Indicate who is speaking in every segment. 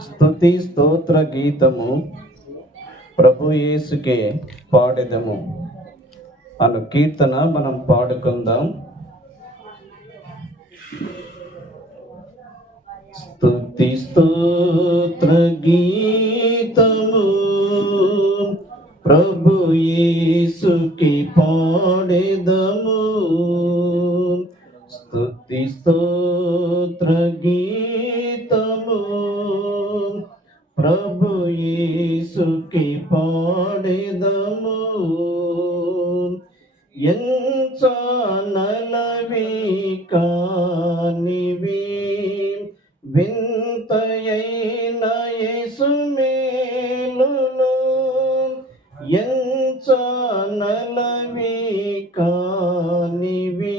Speaker 1: స్తుతి స్తోత్ర గీతము ప్రభు యేసుకే పాడెదము. అను కీర్తన మనం పాడుకుందాం. స్తుతి స్తోత్ర గీతము ప్రభు యేసుకి పాడెదము. స్తుతి స్తోత్ర ఎంచానలవి కానివి వింతయైన యేసు ఎంచానలవి కానివి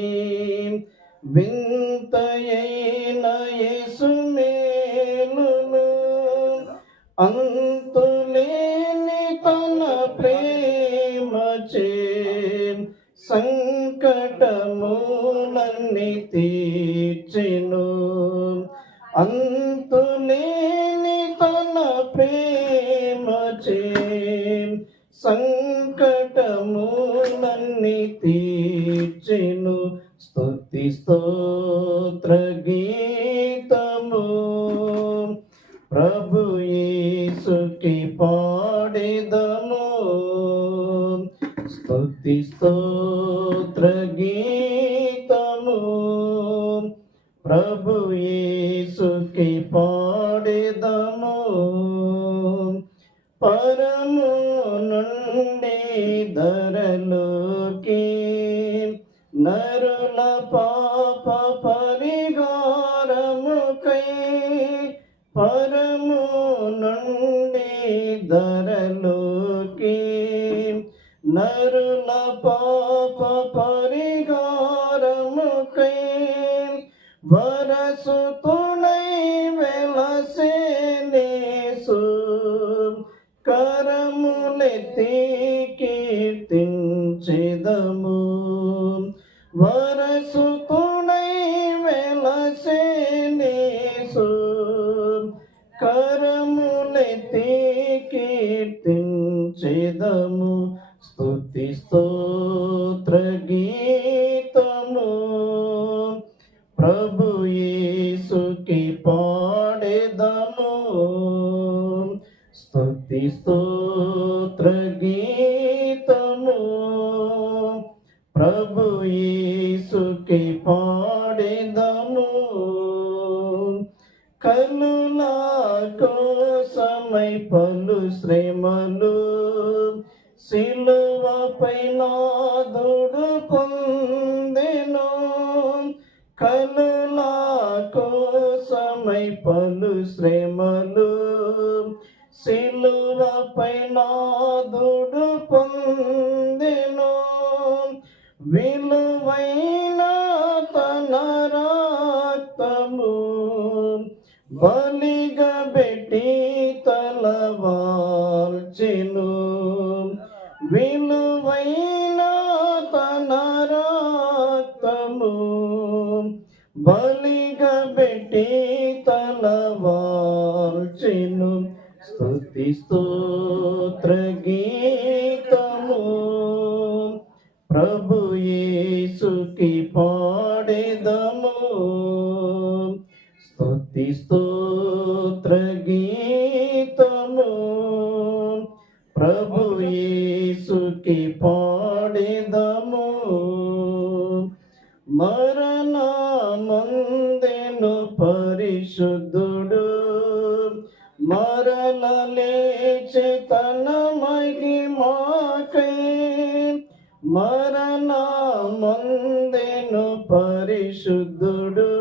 Speaker 1: వింతయైన యేసు మేలును సంకటములన్నీ తీర్చెను. అంతులేని తన ప్రేమచే సంకటములన్నీ తీర్చెను. స్తుతి స్తోత్ర గీతము. ప్రభు స్తుతి స్తోత్ర గీతము ప్రభు యేసుకి పాడేదము పరము నుండి ధరలోకి నరుల పాప పరిగారముకై పరము నుండి ధరలోకి నరు కరములెత్తి కీర్తించెదము వరసుతునై వెలసేనేసు కరములెత్తి కీర్తించెదము స్తుతి స్తోత్ర గీతము ప్రభు యేసుకి పాడేదము స్తుతి స్తోత్ర ప్రభు యేసుకి పాడేదము. కనులా కోసమై పలు శ్రమలు సిలువపై నాదుడు పొందెను. కనులా కోసమై పలు శ్రమలు సిలువపై నాదుడు పొందెను. నేను విలువైన తన రాతము బలిగా పెట్టి తలవాల్చెను విలువైన తన రాతము బలిగా పెట్టి తలవాల్చెను స్తుతి స్తోత్ర ప్రభు యేసుకి పాడేదము. స్తుతి స్తోత్ర గీతము. ప్రభు యేసుకి పాడేదము. మరణ మందెను పరిశుద్ధుడు. మరణ లేచి తన మహిమాకై పరిశుద్ధుడు.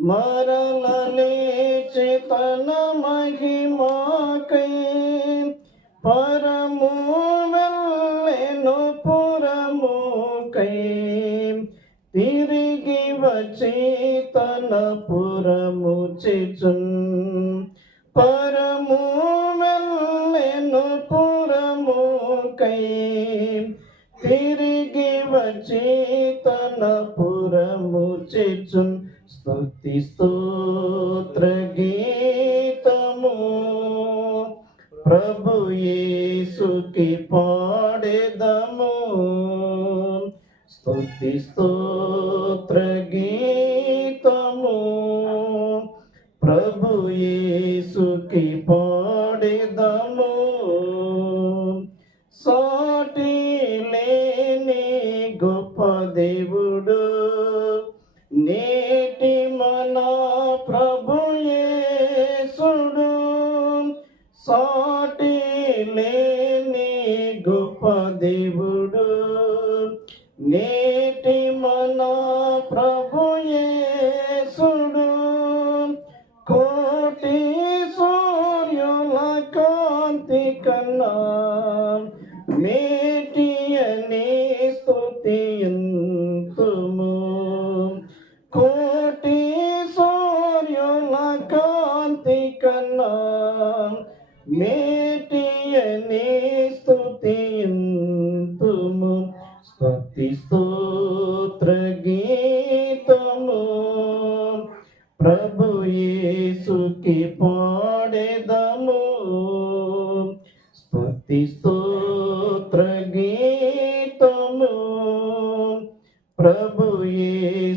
Speaker 1: మరల లేచి తన మహిమాకై పరము వెళ్ళెను పురముకై తిరిగి వచ్చి తన పురము చేచున్. పరము వెళ్ళెను పురముకై తిరిగి వచ్చి పురము చేచున్ స్తుతి స్తోత్ర గీతము. ప్రభు యేసుకి పాడేదము. స్తుతి స్తోత్ర గీతము. ప్రభు యేసుకి పాడేదము. సాటి లేని గొప్ప దేవుడు. స్తుతి స్తోత్ర గీతము ప్రభు యేసుకి పాడేదము స్తుతి స్తోత్ర గీతము ప్రభు యేసుకి